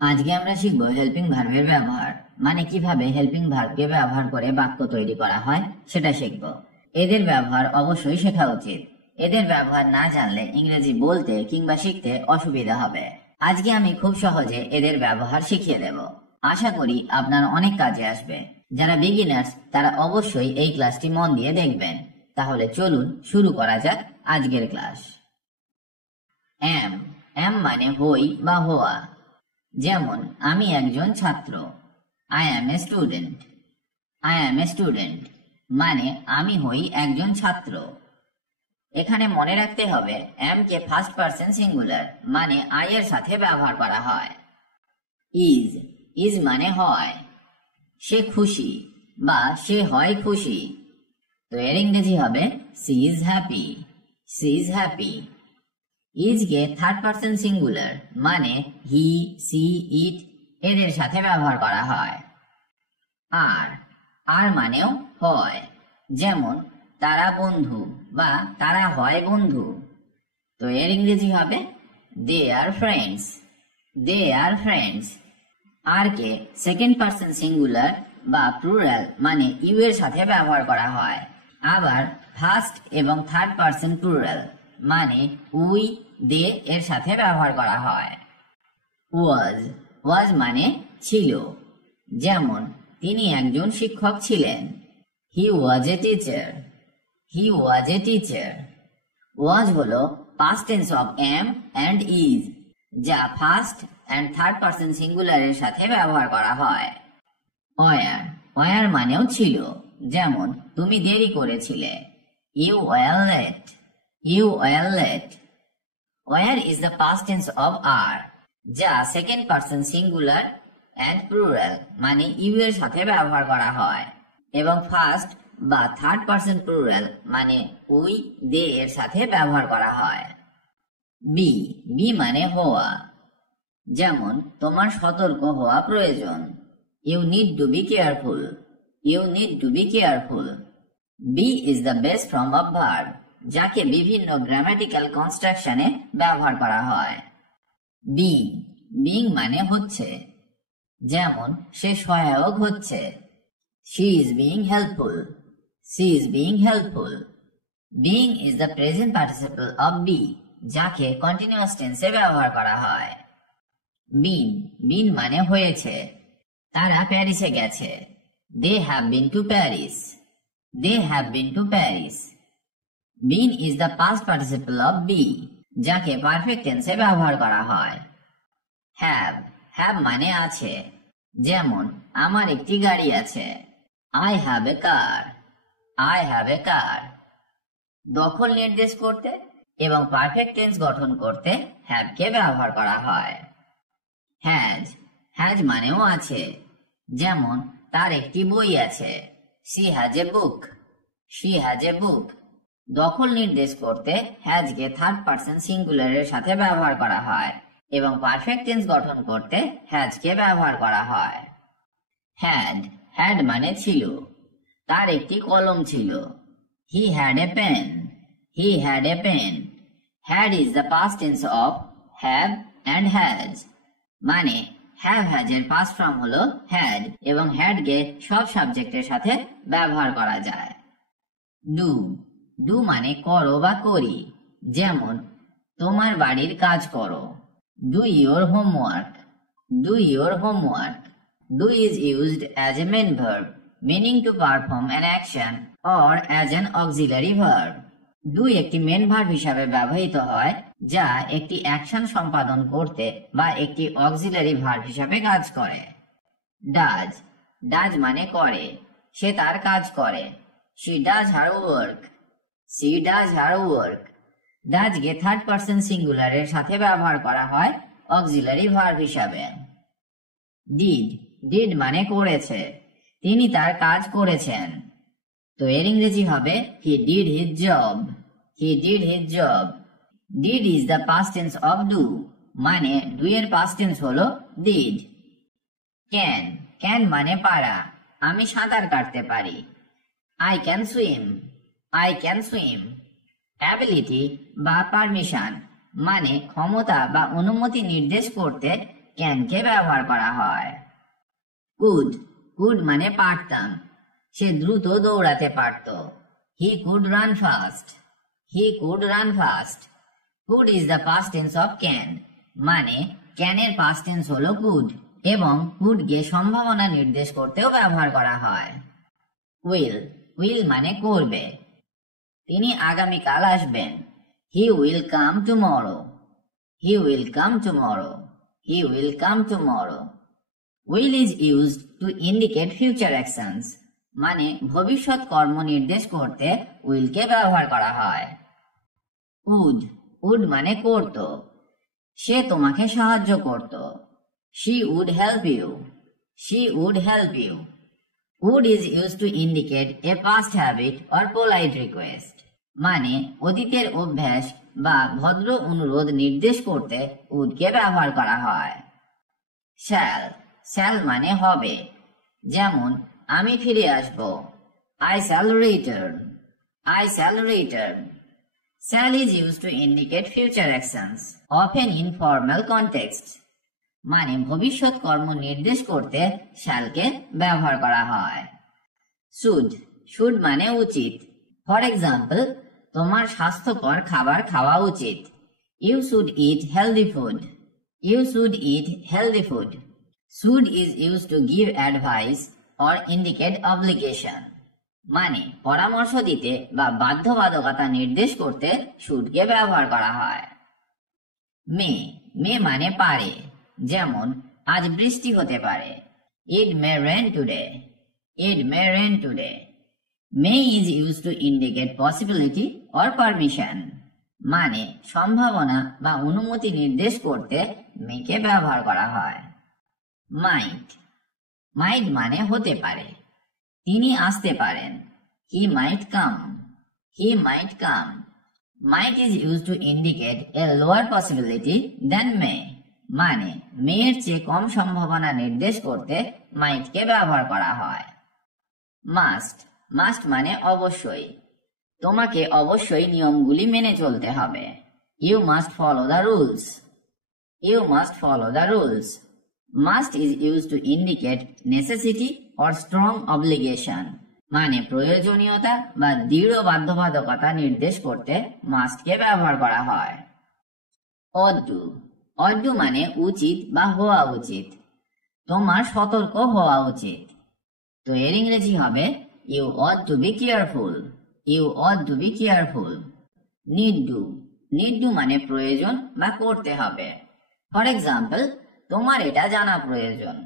আজকে আমরা শিখব হেল্পিং ভার্বের ব্যবহার, মানে কিভাবে হেল্পিং ভার্বকে ব্যবহার করে বাক্য তৈরি করা হয় সেটা শিখব। এদের ব্যবহার অবশ্যই শেখা উচিত। এদের ব্যবহার না জানলে ইংরেজি বলতে কিংবা শিখতে অসুবিধা হবে। আজকে আমি খুব সহজে এদের ব্যবহার শিখিয়ে দেব। আশা করি আপনার অনেক কাজে আসবে। যারা বিগিনার্স তারা অবশ্যই এই ক্লাসটি মন দিয়ে দেখবেন। তাহলে চলুন শুরু করা যাক আজকের ক্লাস। এম মানে হই বা হওয়া। যেমন আমি একজন ছাত্র, I am a student. I am a student মানে আমি হই একজন ছাত্র। এখানে মনে রাখতে হবে এম কে ফার্স্ট পারসন সিঙ্গুলার মানে আই এর সাথে ব্যবহার করা হয়। ইজ, ইজ মানে হয়। সে খুশি বা সে হয় খুশি, তো এর ইংরেজি হবে she is happy. She is happy. Is কে থার্ড পারসন সিঙ্গুলার মানে হি, সি, ইট এদের সাথে ব্যবহার করা হয়। আর, আর মানেও হয়। যেমন তারা বন্ধু বা তারা হয় বন্ধু, তো এর ইংরেজি হবে দে আর ফ্রেন্ডস। দে আর ফ্রেন্ডস। আর কে সেকেন্ড পারসন সিঙ্গুলার বা প্লুরাল মানে ইউ এর সাথে ব্যবহার করা হয়। আবার ফার্স্ট এবং থার্ড পারসন প্লুরাল মানে উই, দে এর সাথে ব্যবহার করা হয়। ওয়াজ, ওয়াজ মানে ছিল। যেমন তিনি একজন শিক্ষক ছিলেন, হি ওয়াজ a teacher. He was A teacher. Was হলো past tense of am and is, যা ফার্স্ট অ্যান্ড থার্ড পারসন সিঙ্গুলারের সাথে ব্যবহার করা হয়। ওয়ার, ওয়ার মানেও ছিল। যেমন তুমি দেরি করেছিলে, you were late. You were late. Were is the past tense of are, যা second person singular and plural মানে ইউ এর সাথে ব্যবহার করা হয় এবং ফার্স্ট বা থার্ড পারসন প্লুরাল মানে উই, দে এর সাথে ব্যবহার করা হয়। বি, বি মানে হওয়া। যেমন তোমার সতর্ক হওয়া প্রয়োজন, you need to be careful. You need to be careful. Be is the best form of verb, যাকে বিভিন্ন গ্রামাটিক্যাল কনস্ট্রাকশনে ব্যবহার করা হয়। বিং, বিং মানে হচ্ছে। যেমন সে সহায়ক হচ্ছে, she is being helpful. She is being helpful. Being is the present participle of be, যাকে কন্টিনিউয়াস টেন্সে ব্যবহার করা হয়। বিন, বিন মানে হয়েছে। তারা প্যারিসে গেছে, they have been to Paris. They have been to Paris. Been is the past participle of be, যাকে পারফেক্ট টেন্সে ব্যবহার করা হয়। হ্যাভ, হ্যাভ মানে আছে। যেমন আমার একটি গাড়ি আছে, I have a car. I have a car. দখল নির্দেশ করতে এবং পারফেক্ট টেন্স গঠন করতে হ্যাভ কে ব্যবহার করা হয়। হ্যাজ, হ্যাজ মানেও আছে। যেমন তার একটি বই আছে, she has a book. She has a book. দখল নির্দেশ করতে হ্যাজ কে থার্ড পারসন সিঙ্গুলারের সাথে ব্যবহার করা হয় এবং পারফেক্ট টেন্স গঠন করতে হ্যাজ কে ব্যবহার করা হয়। হ্যাড, হ্যাড মানে ছিল। তার একটি কলম ছিল, he had a pen. He had a pen. Had is the past tense of have and has, মানে হ্যাভ হ্যাজ এর পাস্ট ফর্ম হলো হ্যাড এবং হ্যাড কে সব সাবজেক্টের সাথে ব্যবহার করা যায়। ডু, ডু মানে করো বা করি। যেমন তোমার বাড়ির কাজ করো, do your homework. Do your homework. Do is used as a main verb meaning to perform an action or as an auxiliary verb. Do একটি মেন ভার্ব হিসাবে ব্যবহৃত হয় যা একটি অ্যাকশন সম্পাদন করতে বা একটি অক্সিলারি ভার্ব হিসাবে কাজ করে। ডাজ, ডাজ মানে করে। সে তার কাজ করে, she does her work. she does her work. Does কে থার্ড পারসন সিঙ্গুলারের সাথে ব্যবহার করা হয় অক্সিলারি ভার্ব হিসাবে। ডিড, ডিড মানে করেছে। তিনি তার কাজ করেছেন, তো এর ইংরেজি হবে he did his job. He did his job. Did is the past tense of do, মানে ডু এর পাস্ট টেন্স হলো ডিড। ক্যান, ক্যান মানে পারা। আমি সাঁতার কাটতে পারি, I can swim. I can swim. Ability বা পারমিশন মানে ক্ষমতা বা অনুমতি নির্দেশ করতে ক্যানকে ব্যবহার করা হয়। কুড কুড মানে পারতাম, সে দ্রুত দৌড়াতে পারত। He could run fast, he could run fast. Could is the past tense of can, মানে ক্যানের পাস্ট টেন্স হলো কুড এবং কুডকে সম্ভাবনা নির্দেশ করতেও ব্যবহার করা হয়। উইল উইল মানে করবে, তিনি আগামীকাল আসবেন। He will come tomorrow, he will come tomorrow, he will come tomorrow. Will is used to indicate future actions, মানে ভবিষ্যৎ কর্ম নির্দেশ করতে উইলকে ব্যবহার করা হয়। উড উড মানে করত, সে তোমাকে সাহায্য করত। She would help you, she would help you. Would is used to indicate a past habit or polite request, মানে অতীতের অভ্যাস বা ভদ্র অনুরোধ নির্দেশ করতে উডকে ব্যবহার করা হয়। শ্যাল শ্যাল মানে হবে, যেমন আমি ফিরে আসব। I shall return, I shall return. Shall is used to indicate future actions, often in formal contexts, মানে ভবিষ্যৎ কর্ম নির্দেশ করতে শ্যালকে ব্যবহার করা হয়। শুড শুড মানে উচিত। ফর এক্সাম্পল, তোমার স্বাস্থ্যকর খাবার খাওয়া উচিত। You should eat healthy food, you should eat healthy food. Should is used to give advice or indicate obligation, মানে পরামর্শ দিতে বা বাধ্যবাধকতা নির্দেশ করতে শুডকে ব্যবহার করা হয়। মে মে মানে পারে, যেমন আজ বৃষ্টি হতে পারে। It may rain today, it may rain today. May is use to indicate possibility or permission, মানে সম্ভাবনা বা অনুমতি নির্দেশ করতে মেকে ব্যবহার করা হয়। মাইট মাইট মানে হতে পারে, তিনি আসতে পারেন। He might come, he might come. Might is used to indicate a lower possibility than may, মানে মেয়ের চেয়ে কম সম্ভাবনা নির্দেশ করতে মাইটকে ব্যবহার করা হয়। মাস্ট মাস্ট মানে অবশ্যই, তোমাকে অবশ্যই নিয়মগুলি মেনে চলতে হবে। You must follow the rules, you must follow the rules. Must is used to indicate necessity or strong obligation, মানে প্রয়োজনীয়তা বা দৃঢ় বাধ্যবাধকতা নির্দেশ করতে মাস্টকে ব্যবহার করা হয়। অড টু অড টু মানে উচিত বা হওয়া উচিত, তোমার সতর্ক হওয়া উচিত। তো এর ইংরেজি হবে you ought to be careful, you ought to be careful. Need to need to মানে প্রয়োজন বা করতে হবে। ফর এক্সাম্পল, তোমার এটা জানা প্রয়োজন।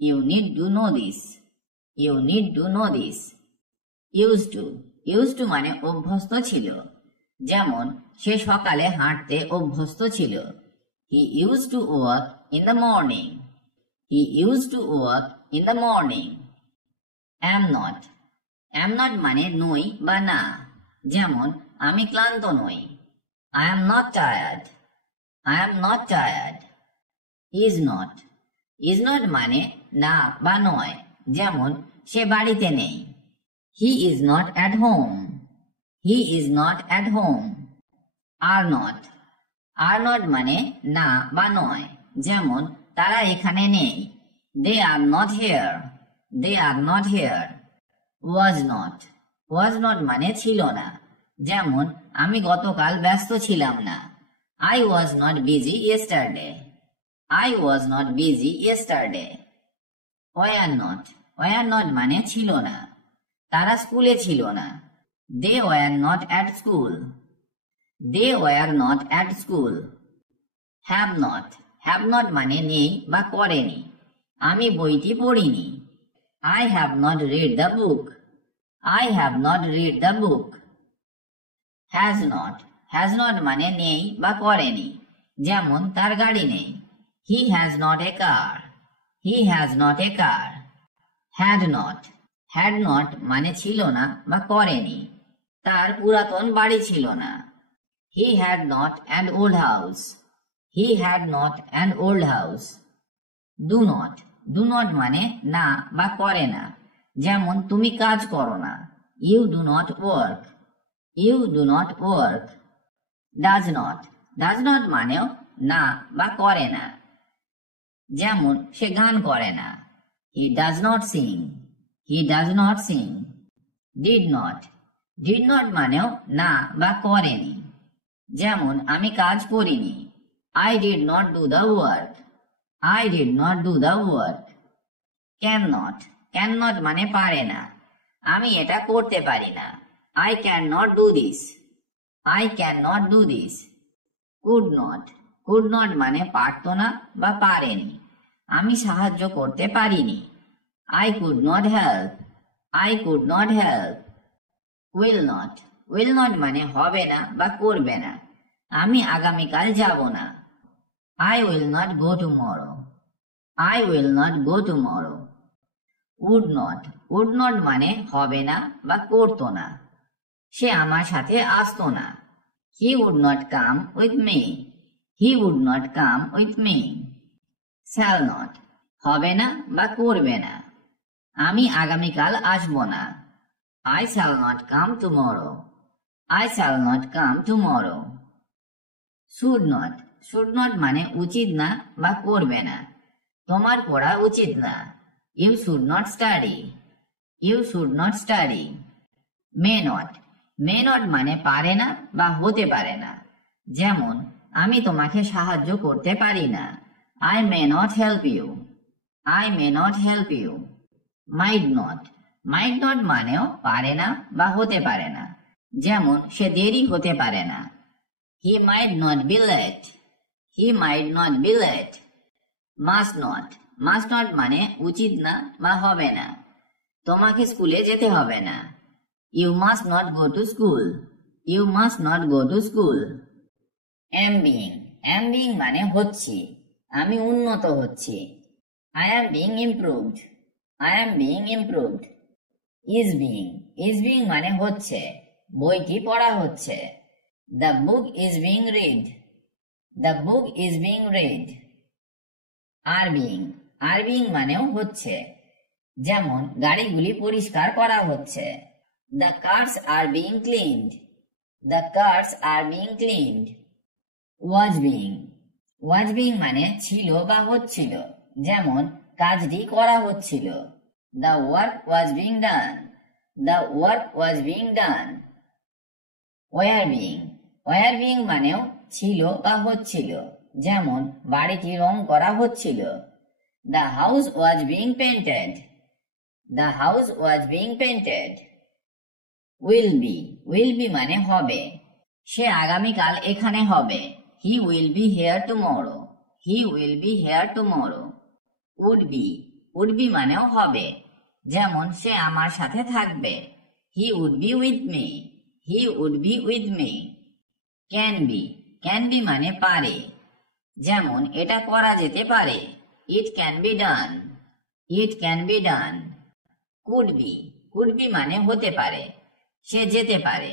You need to know this, you need to know this. Use to use to মানে অভ্যস্ত ছিল, যেমন সে সকালে হাঁটতে অভ্যস্ত ছিল। He use to walk in the morning, he use to walk in the morning. Am not মানে নই বা না, যেমন আমি ক্লান্ত নই। I am not tired, I am not tired. Is not মানে না বা নয়, যেমন সে বাড়িতে নেই। হি is not at home, he is not at home. Are not মানে না বা নয়, যেমন তারা এখানে নেই। They are not here, they are not here. Was not মানে ছিল না, যেমন আমি গতকাল ব্যস্ত ছিলাম না। I was not busy yesterday, I was not busy yesterday. Were not মানে ছিল না, তারা স্কুলে ছিল না। They were not at school, they were not at school. Have not মানে নেই বা করেনি, আমি বইটি পড়িনি। I have not read the book, I have not read the book. Has not মানে নেই বা করেনি, যেমন তার গাড়ি নেই। He has not a car, he has not a car. Had not মানে ছিল না বা করেনি, তার পুরাতন বাড়ি ছিল না। He had not an old house, he had not an old house. Do not মানে না বা করে না, যেমন তুমি কাজ করো না। You do not work, you do not work. Does not মানেও না বা করে না। যেমন সে গান করে না, he does not sing, he does not sing. Did not, did not মানেও না বা করেনি। যেমন আমি কাজ করিনি, I did not do the work, I did not do the work. Can not, can not মানে পারে না, আমি এটা করতে পারি না, I can not do this, I can not do this. Could not, could not মানে পারতো না বা পারেনি, আমি সাহায্য করতে পারিনি, I could not help, I could not help. Will not, will not মানে হবে না বা করবে না, আমি আগামীকাল যাব না, I will not go tomorrow, I will not go tomorrow. Would not, would not মানে হবে না বা করতো না, সে আমার সাথে আসতো না, he would not come with me, he would not come with me. Shall not, হবে না বা করবে না, আমি আগামীকাল আসবো না, I shall not come tomorrow, I shall not come tomorrow. Should not, should not মানে উচিত না বা করবে না, তোমার পড়া উচিত না, you should not study, you should not study. May not, may not মানে পারে না বা হতে পারে না। যেমন আমি তোমাকে সাহায্য করতে পারি না, I may not help you, I may not help you. Might not, might not মানেও পারে না বা হতে পারে না। যেমন সে দেরি হতে পারে না, he might not be late, he might not be late. Must not, must not মানে উচিত না বা হবে না, তোমাকে স্কুলে যেতে হবে না, you must not go to school, you must not go to school. Am being, am being মানে হচ্ছি, আমি উন্নত হচ্ছি, I am being improved, I am being improved. Is being, is being মানে হচ্ছে, বইটি পড়া হচ্ছে, the book is being read, the book is being read. Are being, are being মানেও হচ্ছে, যেমন গাড়িগুলি পরিষ্কার করা হচ্ছে, the cars are being cleaned, the cars are being cleaned. Was being, was being মানে ছিল বা হচ্ছিল, যেমন কাজটি করা হচ্ছিল, the work was being done, the work was being done. Were being, were being মানেও ছিল বা হচ্ছিল, যেমন বাড়িটি রং করা হচ্ছিল, the house was being painted, the house was being painted. Will be, will be মানে হবে, সে আগামীকাল এখানে হবে, he will be here tomorrow, he will be here tomorrow. Would be, would be মানেও হবে, যেমন সে আমার সাথে থাকবে, he would be with me, he would be with me. Can be, can be মানে পারে, যেমন এটা করা যেতে পারে, it can be done, it can be done. Could be, could be মানে হতে পারে, সে যেতে পারে,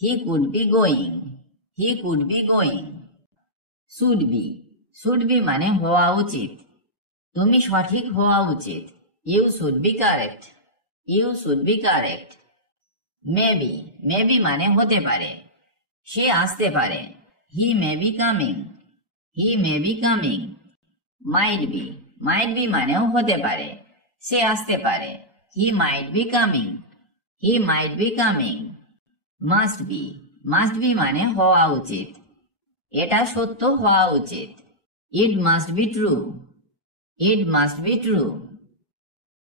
he could be going, he could be going. Should be, should be মানে হওয়া উচিত, তুমি সঠিক হওয়া উচিত, you should be correct, you should be correct. Maybe, maybe মানে হতে পারে, সে আসতে পারে, he may be coming, he may be coming. Might be, might be মানেও হতে পারে, সে আসতে পারে, he might be coming, he might be coming. Must be, must be মানে হওয়া উচিত, এটা সত্য হওয়া উচিত, it must be true, it must be true.